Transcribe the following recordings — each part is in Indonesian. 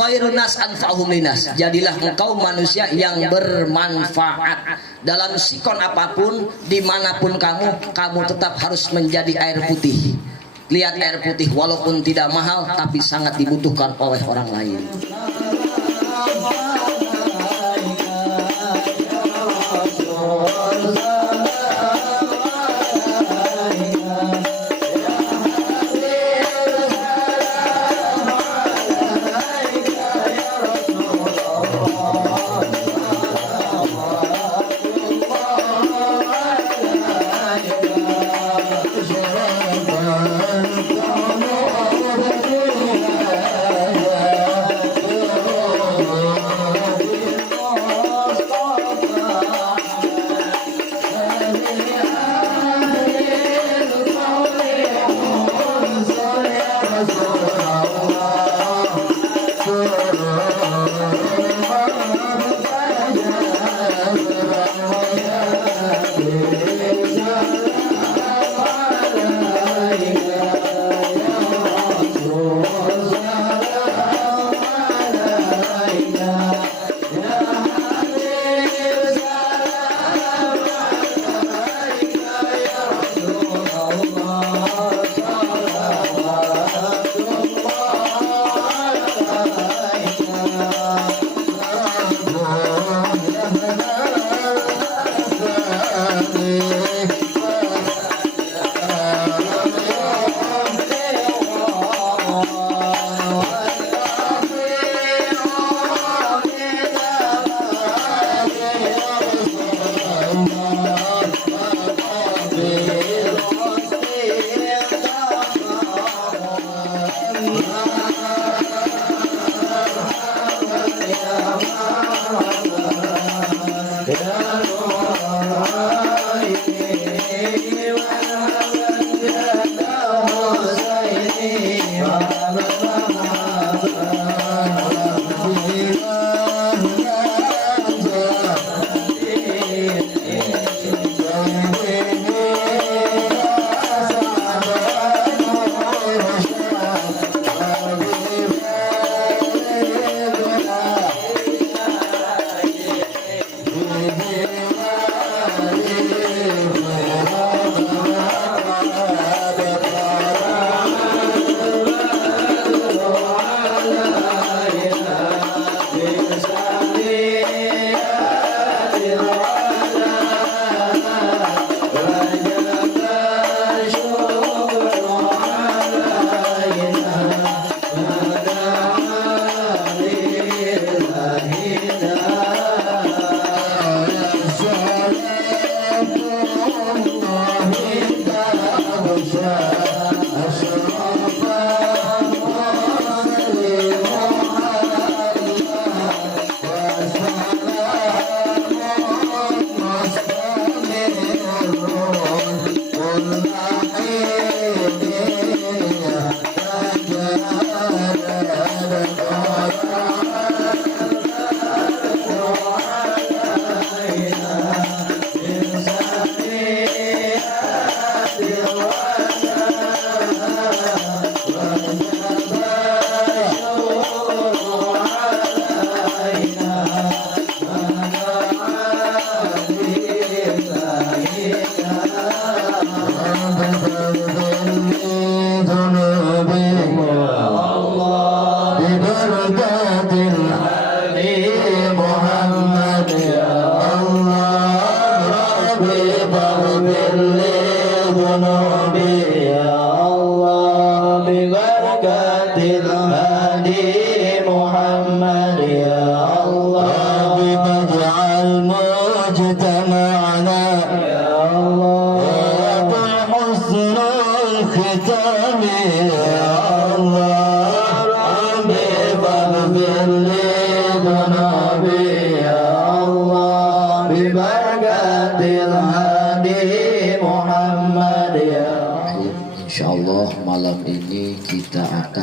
khairun nas anfa'uhum linnas. Jadilah engkau manusia yang bermanfaat. Dalam sikon apapun, dimanapun kamu tetap harus menjadi air putih. Lihat air putih walaupun tidak mahal tapi sangat dibutuhkan oleh orang lain.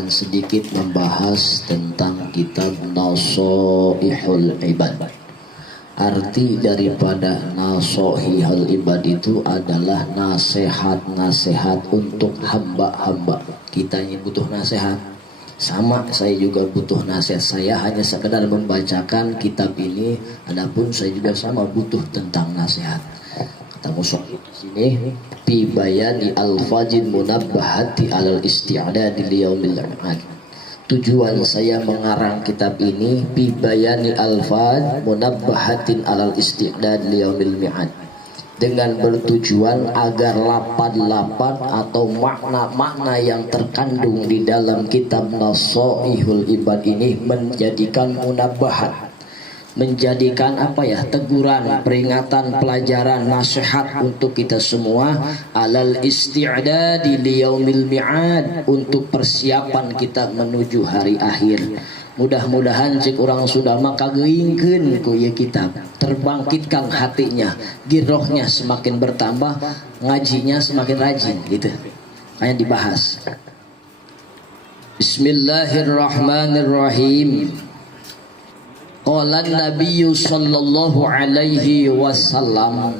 Sedikit membahas tentang kitab Nasoihul Ibad. Arti daripada Nasoihul Ibad itu adalah nasihat-nasihat untuk hamba-hamba. Kita ini butuh nasihat. Sama, saya juga butuh nasihat. Saya hanya sekedar membacakan kitab ini, adapun saya juga sama butuh tentang nasihat. Kata musannif di sini, fi bayani al-fajin munabbahati alal isti'dad li yaumil mi'ad. Tujuan saya mengarang kitab ini fi bayani al-faj munabbahatin alal isti'dad li yaumil mi'ad, dengan bertujuan agar lapan-lapan atau makna-makna yang terkandung di dalam kitab Nasaihul Ibad ini menjadikan munabbahat, menjadikan teguran, peringatan, pelajaran, nasihat untuk kita semua alal isti'dadi liyaumil mi'ad, untuk persiapan kita menuju hari akhir. Mudah-mudahan cek orang sudah maka geingkeun ku ieu kitab, terbangkitkan hatinya, girohnya semakin bertambah, ngajinya semakin rajin gitu. Kayak dibahas. Bismillahirrahmanirrahim. Qala an-nabiy sallallahu alaihi wasallam,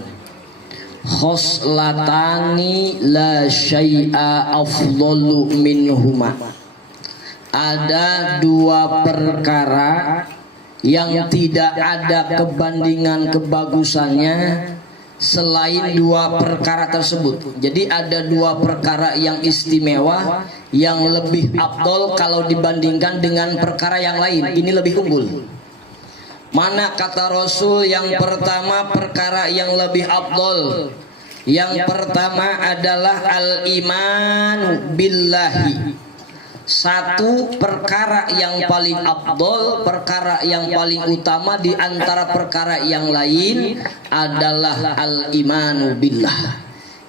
khoslatani la syai'a afdalu minhuma. Ada dua perkara yang tidak ada kebandingan kebagusannya selain dua perkara tersebut. Jadi ada dua perkara yang istimewa, yang lebih afdol kalau dibandingkan dengan perkara yang lain. Ini lebih unggul. Mana kata Rasul yang pertama perkara yang lebih afdol? Yang pertama adalah al-imanu billahi. Satu perkara yang paling afdol, perkara yang paling utama di antara perkara yang lain adalah al-imanu billah.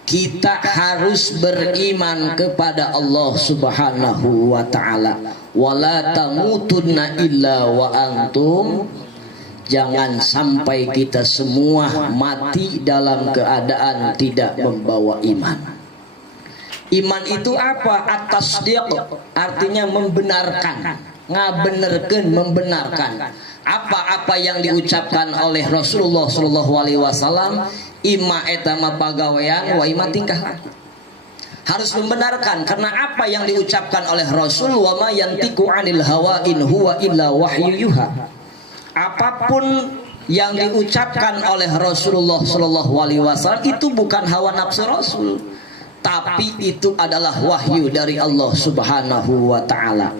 Kita harus beriman kepada Allah Subhanahu wa taala. Wala tamutunna illa wa antum. Jangan sampai kita semua mati dalam keadaan tidak membawa iman. Iman itu apa? At-tasdiq, artinya membenarkan, ngabenerkeun, membenarkan apa-apa yang diucapkan oleh Rasulullah sallallahu alaihi wasallam. Ima eta mah pagawean wa ima tingkah laku. Harus membenarkan karena apa yang diucapkan oleh Rasul, wa ma yantiqu 'anil hawa in huwa illa wahyu yuha. Apapun yang diucapkan oleh Rasulullah sallallahu alaihi wasallam itu bukan hawa nafsu Rasul, tapi itu adalah wahyu dari Allah Subhanahu wa taala.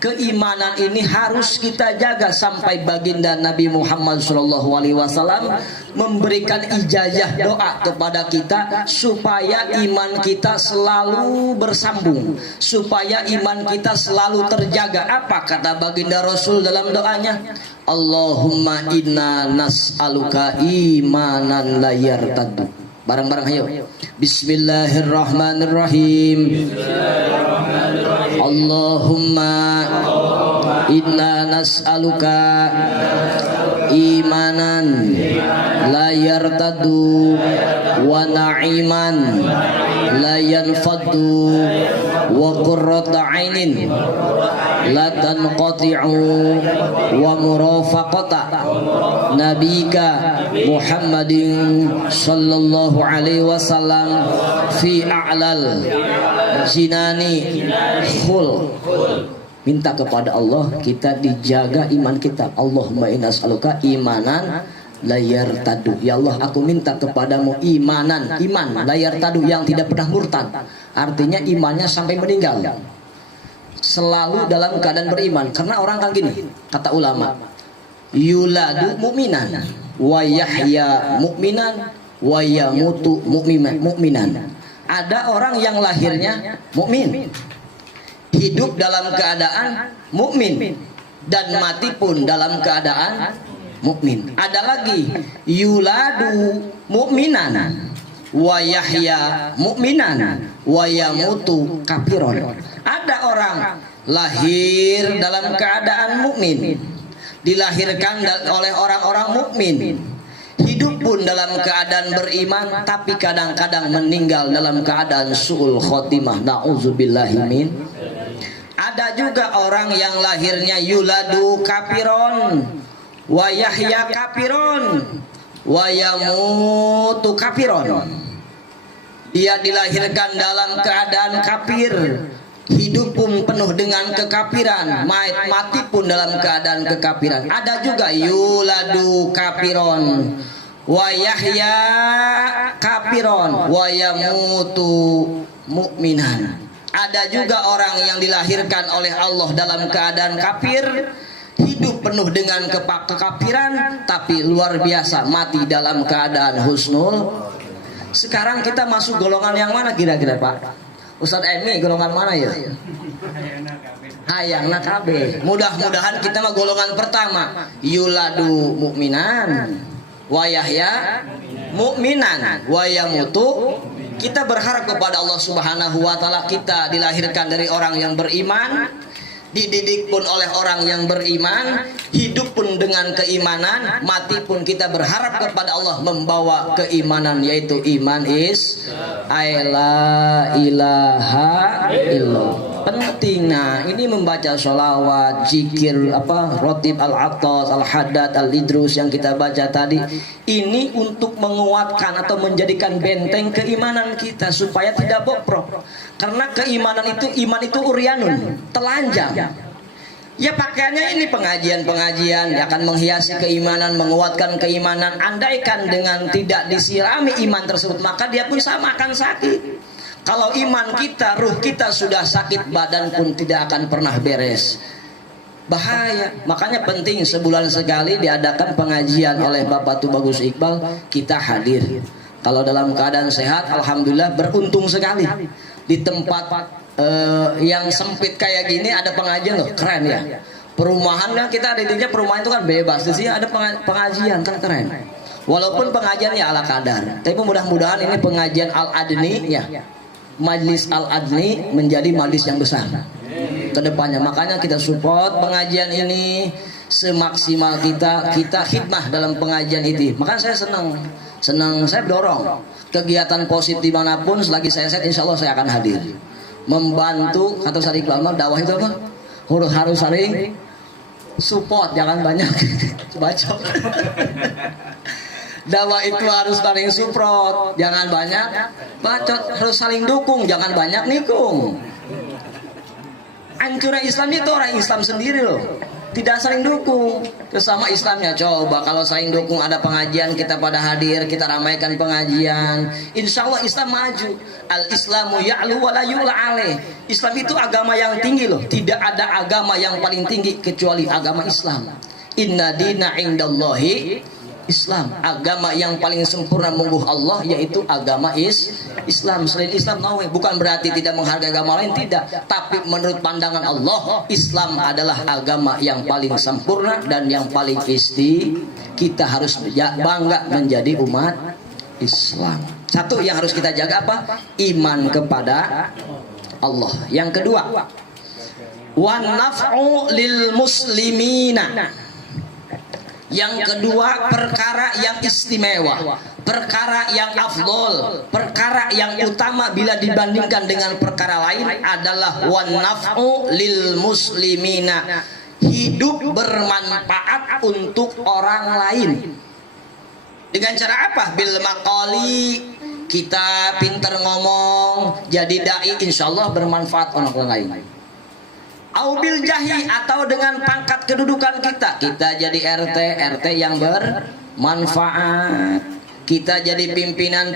Keimanan ini harus kita jaga sampai baginda Nabi Muhammad SAW memberikan ijazah doa kepada kita supaya iman kita selalu bersambung, supaya iman kita selalu terjaga. Apa kata baginda Rasul dalam doanya? Allahumma inna nas'aluka imanan la yartaddu. Bareng-bareng ayo. Bismillahirrahmanirrahim. Allahumma inna nas'aluka imanan la yartaddu wa na'iman la yanfaddu wa qurrata 'ainin la tanqati'u wa murafaqata nabika Muhammadin sallallahu alaihi wasallam fi a'lal jinani khul. Minta kepada Allah kita dijaga iman kita. Allahumma inna nas'aluka imanan layar tadu. Ya Allah, aku minta kepadamu imanan, iman layar tadu yang tidak pernah murtad. Artinya imannya sampai meninggal, selalu dalam keadaan beriman. Karena orang kan gini, kata ulama, yuladu mu'minan wa yahya mu'minan wa yamutu mu'minan. Ada orang yang lahirnya mukmin, hidup dalam keadaan mukmin, dan mati pun dalam keadaan mukmin. Ada lagi yuladu mu'minan wa yahya mu'minan wa yamutu kafiron. Ada orang lahir dalam keadaan mukmin, dilahirkan oleh orang-orang mukmin, hidup pun dalam keadaan beriman, tapi kadang-kadang meninggal dalam keadaan su'ul khotimah. Na'udzubillahi min. Ada juga orang yang lahirnya yuladu kafiron wa yahya kafiron wa yamutu kafiron. Dia dilahirkan dalam keadaan kafir, hidup pun penuh dengan kekafiran, mati pun dalam keadaan kekafiran. Ada juga yuladu kafiron wa yahya kafiron wa yamutu mu'minan. Ada juga orang yang dilahirkan oleh Allah dalam keadaan kafir, hidup penuh dengan kekafiran, tapi luar biasa mati dalam keadaan husnul. Sekarang kita masuk golongan yang mana kira-kira Pak? Ustadz Emi golongan mana ya? Hayangna KB. Mudah-mudahan kita mah golongan pertama, yuladu mukminan wa yahya mukminan wa yamutu. Kita berharap kepada Allah Subhanahu wa taala kita dilahirkan dari orang yang beriman, dididik pun oleh orang yang beriman, hidup pun dengan keimanan, mati pun kita berharap kepada Allah membawa keimanan, yaitu iman la ilaha illallah. Penting, nah ini membaca sholawat, zikir, rotib al-attas, al-haddad, al-idrus yang kita baca tadi, ini untuk menguatkan atau menjadikan benteng keimanan kita supaya tidak bobrok. Karena keimanan itu, iman itu uryanun, telanjang. Ya pakaiannya ini pengajian-pengajian yang akan menghiasi keimanan, menguatkan keimanan. Andaikan dengan tidak disirami iman tersebut, maka dia pun sama akan sakit. Kalau iman kita, ruh kita sudah sakit, badan pun tidak akan pernah beres. Bahaya. Makanya penting sebulan sekali diadakan pengajian oleh Bapak Tubagus Iqbal, kita hadir. Kalau dalam keadaan sehat, alhamdulillah beruntung sekali. Di tempat yang sempit kayak gini ada pengajian loh, keren ya. Perumahan kan kita adanya perumahan itu kan bebas, di sini ada pengajian kan keren. Walaupun pengajiannya ala kadar, tapi mudah-mudahan ini pengajian al-adni ya. Majlis al-adni menjadi majlis yang besar ke depannya. Makanya kita support pengajian ini semaksimal kita khidmah dalam pengajian itu. Makanya saya senang, saya dorong kegiatan positif dimanapun selagi saya sehat, insya Allah saya akan hadir membantu. Kata Ustaz Iqbal, dakwah itu apa? Harus saling support, jangan banyak bacot. Dakwah itu harus saling support, jangan banyak bacot, harus saling dukung, jangan banyak nikung. Ancurnya Islam itu orang Islam sendiri loh, tidak saling dukung sesama Islamnya. Coba kalau saling dukung, ada pengajian kita pada hadir, kita ramaikan pengajian, insya Allah Islam maju. Al-Islamu ya'lu wa la yu'la alaih. Islam itu agama yang tinggi loh, tidak ada agama yang paling tinggi kecuali agama Islam. Inna dina indallahi Islam. Agama yang paling sempurna mungguh Allah yaitu agama Islam. Selain Islam bukan berarti tidak menghargai agama lain, tidak. Tapi menurut pandangan Allah, Islam adalah agama yang paling sempurna dan yang paling kita harus bangga menjadi umat Islam. Satu yang harus kita jaga apa? Iman kepada Allah. Yang kedua, wan naf'u lil muslimina. Yang kedua, perkara yang istimewa, perkara yang afdol, perkara yang utama bila dibandingkan dengan perkara lain adalah wan naf'u lil muslimina. Hidup bermanfaat untuk orang lain. Dengan cara apa? Bil maqali, kita pintar ngomong, jadi dai, insyaallah bermanfaat orang lain. Aubil jahi, atau dengan pangkat kedudukan kita jadi RT yang bermanfaat, kita jadi pimpinan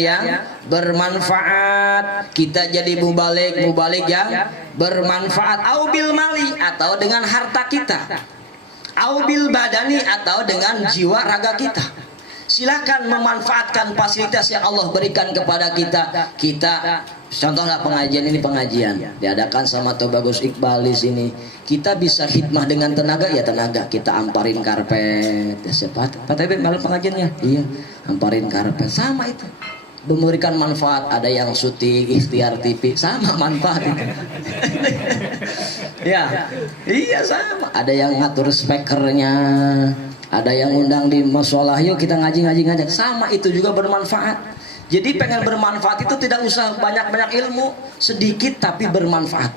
yang bermanfaat, kita jadi mubalik yang bermanfaat. Aubil mali, atau dengan harta kita. Aubil badani, atau dengan jiwa raga kita. Silakan memanfaatkan fasilitas yang Allah berikan kepada kita. Contohlah pengajian ini, pengajian diadakan sama Tubagus Iqbal di sini. Kita bisa khidmah dengan tenaga, ya tenaga. Kita amparin karpet. Pak TB malam pengajiannya, iya, amparin karpet. Sama itu, memberikan manfaat. Ada yang syuting ikhtiar TV, sama manfaat itu. Ya, iya sama. Ada yang ngatur speakernya, ada yang undang di musholah, yuk kita ngaji, sama itu juga bermanfaat. Jadi pengen bermanfaat itu tidak usah banyak ilmu, sedikit tapi bermanfaat.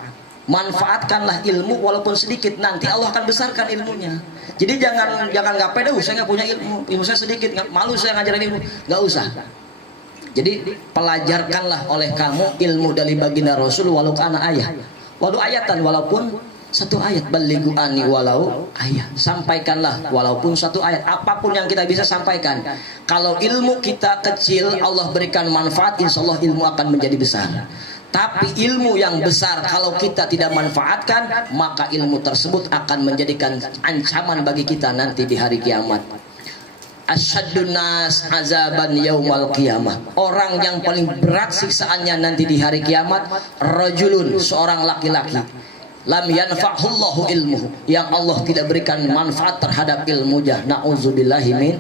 Manfaatkanlah ilmu walaupun sedikit, nanti Allah akan besarkan ilmunya. Jadi jangan nggak pede, saya nggak punya ilmu saya sedikit, malu saya ngajarin ilmu, nggak usah. Jadi pelajarkanlah oleh kamu ilmu dari baginda Rasul walau kana ayat, walau ayatan, walaupun satu ayat. Balighu ani walau ayat, sampaikanlah walaupun satu ayat. Apapun yang kita bisa sampaikan. Kalau ilmu kita kecil, Allah berikan manfaat, insya Allah ilmu akan menjadi besar. Tapi ilmu yang besar kalau kita tidak manfaatkan, maka ilmu tersebut akan menjadikan ancaman bagi kita nanti di hari kiamat. Asyaddun nas azaban yaumal qiyamah, orang yang paling berat siksaannya nanti di hari kiamat, rajulun, seorang laki-laki, lam yanfa'hullahu ilmuhu, yang Allah tidak berikan manfaat terhadap ilmunya. Na'udzubillahi min.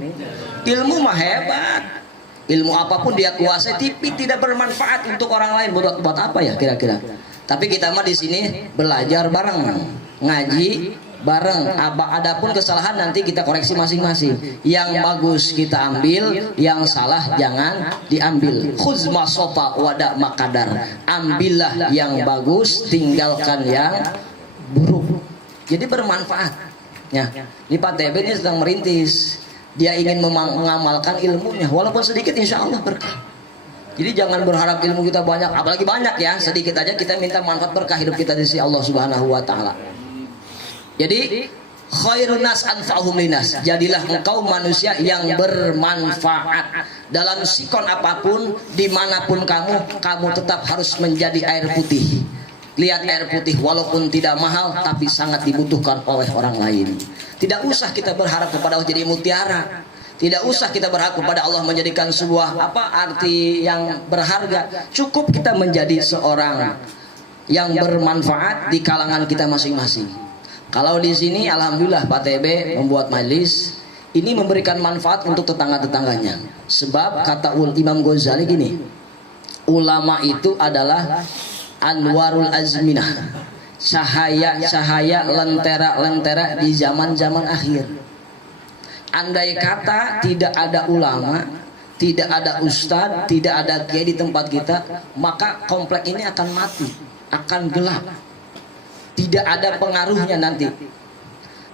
Ilmu mah hebat, ilmu apapun dia kuasai, tapi tidak bermanfaat untuk orang lain. Buat apa ya kira-kira? Tapi kita mah di sini belajar bareng, ngaji bareng. Adapun kesalahan nanti kita koreksi masing-masing. Yang bagus kita ambil, yang salah jangan diambil. Khudz ma sofa wada makadar. Ambillah yang bagus, tinggalkan yang buruk. Jadi bermanfaat. Ya, di Pak TB ini sedang merintis. Dia ingin mengamalkan ilmunya, walaupun sedikit, insya Allah berkah. Jadi jangan berharap ilmu kita banyak, apalagi banyak ya, sedikit aja kita minta manfaat berkah hidup kita di sisi Allah Subhanahu wa taala. Jadi khairun nas anfa'uhum linnas, jadilah engkau manusia yang bermanfaat. Dalam sikon apapun, dimanapun kamu tetap harus menjadi air putih. Lihat air putih, walaupun tidak mahal tapi sangat dibutuhkan oleh orang lain. Tidak usah kita berharap kepada Allah jadi mutiara. Tidak usah kita berharap kepada Allah menjadikan sebuah arti yang berharga. Cukup kita menjadi seorang yang bermanfaat di kalangan kita masing-masing. Kalau di sini alhamdulillah Pak TB membuat majelis ini memberikan manfaat untuk tetangga-tetangganya. Sebab kata Imam Ghazali gini, ulama itu adalah anwarul azminah, cahaya-cahaya lentera-lentera di zaman-zaman akhir. Andai kata tidak ada ulama, tidak ada ustadz, tidak ada kiai di tempat kita, maka komplek ini akan mati, akan gelap, tidak ada pengaruhnya nanti.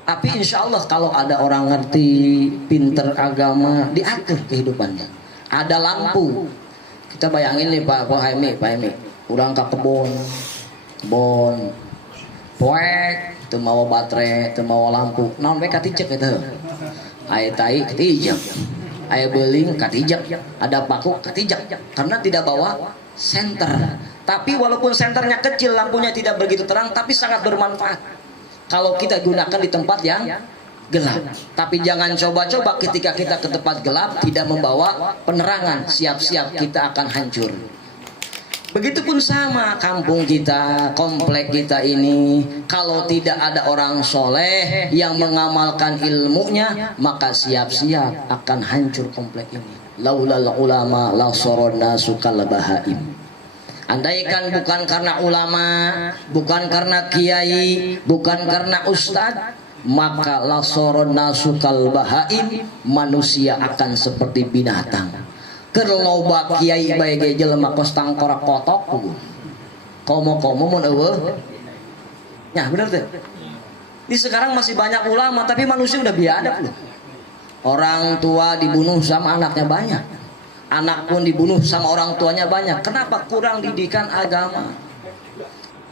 Tapi insya Allah kalau ada orang ngerti, pinter agama, diatur kehidupannya. Ada lampu. Kita bayangin nih Pak Hemi, orang ke kebon, poek, itu mau baterai, itu mau lampu, naon bae katijek itu. Aya tai katijek, aya beling katijek, ada paku katijek, karena tidak bawa senter. Tapi walaupun senternya kecil, lampunya tidak begitu terang, tapi sangat bermanfaat kalau kita gunakan di tempat yang gelap. Tapi jangan coba-coba ketika kita ke tempat gelap tidak membawa penerangan, siap-siap kita akan hancur. Begitupun sama kampung kita, komplek kita ini, kalau tidak ada orang soleh yang mengamalkan ilmunya, maka siap-siap akan hancur komplek ini. Laulal ulama la sorona sukal bahaim. Andaikan bukan karena ulama, bukan karena kiai, bukan karena ustadz, maka la sorona sukal bahaim, manusia akan seperti binatang. Kerloba kiai bae jelema kos tangkorak kotok komo-komo mun eueuh. Ya bener teh. Di sekarang masih banyak ulama tapi manusia udah biadab loh. Orang tua dibunuh sama anaknya banyak. Anak pun dibunuh sama orang tuanya banyak. Kenapa? Kurang didikan agama.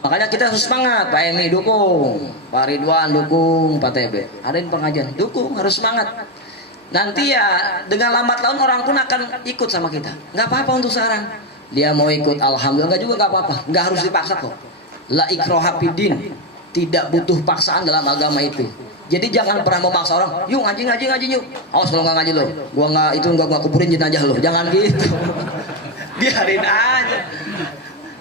Makanya kita harus semangat. Pak Emi dukung, Pak Ridwan dukung, Pak TB. Ada pengajian dukung, harus semangat. Nanti ya dengan lambat laun orang pun akan ikut sama kita. Nggak apa-apa untuk sekarang. Dia mau ikut alhamdulillah, nggak juga nggak apa-apa. Nggak harus dipaksa kok. La ikraha fiddin, tidak butuh paksaan dalam agama itu. Jadi jangan pernah memaksa orang. Yuk ngaji yuk. Awas kalau nggak ngaji lo, gua kuburin jenazah lo. Jangan gitu. Biarin aja.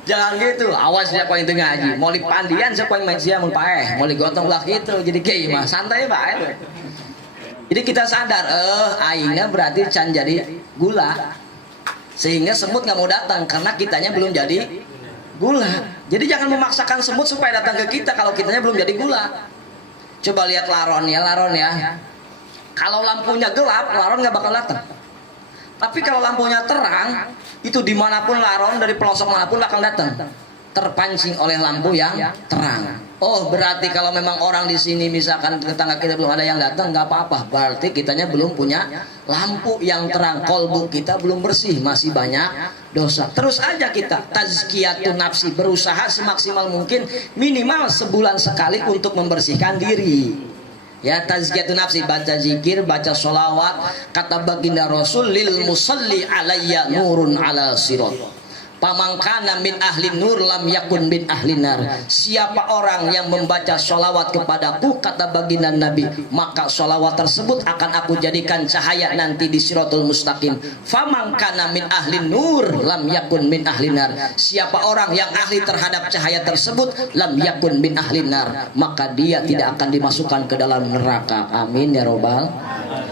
Jangan gitu. Awas siapa yang ngaji. Mau pandian siapa yang main siapa mau paeh. Mau digotong lah gitu. Jadi kayak mah santai bae. Jadi kita sadar, aingnya berarti can jadi gula, sehingga semut nggak mau datang karena kitanya belum jadi gula. Jadi jangan memaksakan semut supaya datang ke kita kalau kitanya belum jadi gula. Coba lihat laron ya. Kalau lampunya gelap, laron nggak bakal datang. Tapi kalau lampunya terang, itu dimanapun laron dari pelosok manapun bakal datang, terpancing oleh lampu yang terang. Oh, berarti kalau memang orang di sini misalkan tetangga kita belum ada yang datang, nggak apa-apa. Berarti kitanya belum punya lampu yang terang, kolbu kita belum bersih, masih banyak dosa. Terus aja kita tazkiyatun nafsi, berusaha semaksimal mungkin minimal sebulan sekali untuk membersihkan diri. Ya, tazkiyatun nafsi, baca zikir, baca sholawat. Kata baginda Rasul, lil musalli alayya nurun ala sirat. Pamangkana min ahli nur lam yakun min ahli nar. Siapa orang yang membaca sholawat kepadaku, kata baginda Nabi, maka sholawat tersebut akan aku jadikan cahaya nanti di siratul mustaqim. Famangkana min ahli nur lam yakun min ahli nar. Siapa orang yang ahli terhadap cahaya tersebut, lam yakun min ahli nar, maka dia tidak akan dimasukkan ke dalam neraka. Amin ya robbal.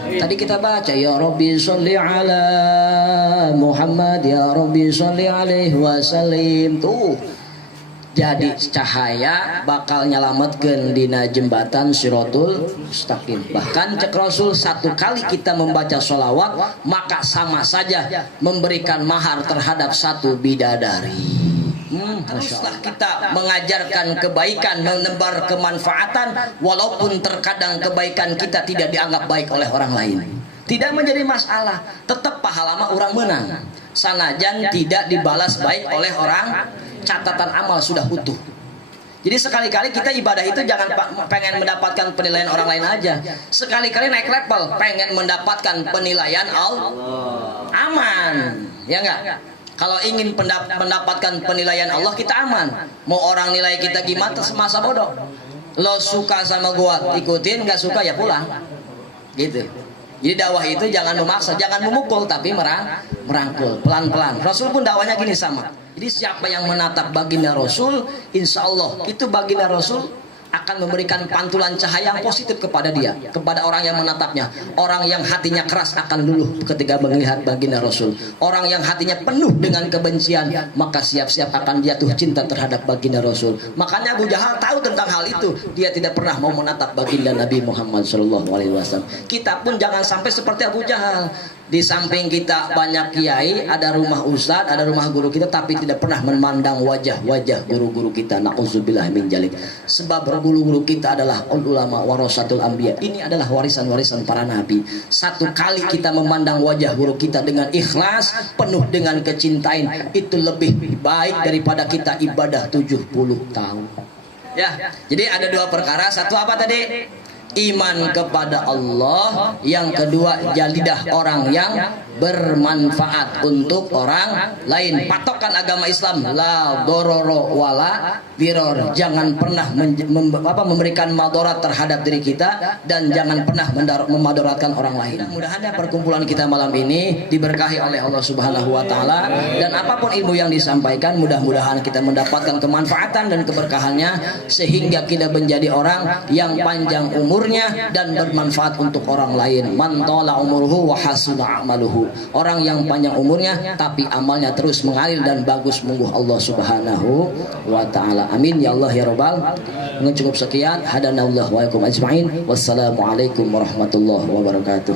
Tadi kita baca, ya Rabbi sholli ala Muhammad, ya Rabbi sholli alaihi wasallim. Tuh jadi cahaya bakal nyalametkeun dina jembatan Siratul Mustaqim. Bahkan cek Rasul, satu kali kita membaca sholawat maka sama saja memberikan mahar terhadap satu bidadari. Teruslah kita mengajarkan kebaikan, menebar kemanfaatan, walaupun terkadang kebaikan kita tidak dianggap baik oleh orang lain. Tidak menjadi masalah, tetap pahala mah orang menang. Sanajan tidak dibalas baik oleh orang, catatan amal sudah utuh. Jadi sekali-kali kita ibadah itu jangan pengen mendapatkan penilaian orang lain aja. Sekali-kali naik level, pengen mendapatkan penilaian Allah. Aman, ya enggak? Kalau ingin mendapatkan penilaian Allah, kita aman. Mau orang nilai kita gimana, semasa bodoh. Lo suka sama gua, ikutin, nggak suka ya pulang. Gitu. Jadi dakwah itu jangan memaksa, jangan memukul, tapi merangkul, pelan-pelan. Rasul pun dakwahnya gini sama. Jadi siapa yang menatap baginda Rasul, insya Allah itu baginda Rasul akan memberikan pantulan cahaya yang positif kepada dia, kepada orang yang menatapnya. Orang yang hatinya keras akan luluh ketika melihat baginda Rasul. Orang yang hatinya penuh dengan kebencian, maka siap-siap akan jatuh cinta terhadap baginda Rasul. Makanya Abu Jahal tahu tentang hal itu, dia tidak pernah mau menatap baginda Nabi Muhammad SAW. Kita pun jangan sampai seperti Abu Jahal. Di samping kita banyak kiai, ada rumah ustadz, ada rumah guru kita, tapi tidak pernah memandang wajah-wajah guru-guru kita. Na'udzubillah min dzalik. Sebab guru-guru kita adalah ulama warasatul anbiya. Ini adalah warisan-warisan para nabi. Satu kali kita memandang wajah guru kita dengan ikhlas, penuh dengan kecintaan, itu lebih baik daripada kita ibadah 70 tahun. Ya, jadi ada dua perkara. Satu apa tadi? Iman kepada Allah. Yang kedua, jalidah orang yang bermanfaat untuk orang lain. Patokan agama Islam, la dororo wala diror. Jangan pernah memberikan madarat terhadap diri kita, dan jangan pernah memadaratkan orang lain. Mudah-mudahan perkumpulan kita malam ini diberkahi oleh Allah Subhanahu wa taala, dan apapun ilmu yang disampaikan, mudah-mudahan kita mendapatkan kemanfaatan dan keberkahannya, sehingga kita menjadi orang yang panjang umurnya dan bermanfaat untuk orang lain. Man tala umruhu wa hasuna amaluhu. Orang yang panjang umurnya tapi amalnya terus mengalir dan bagus mungguh Allah Subhanahu wa taala. Amin ya Allah ya rabbal. Cukup sekian. Hadanallahu wa yakum ajma'in. Wassalamualaikum warahmatullahi wabarakatuh.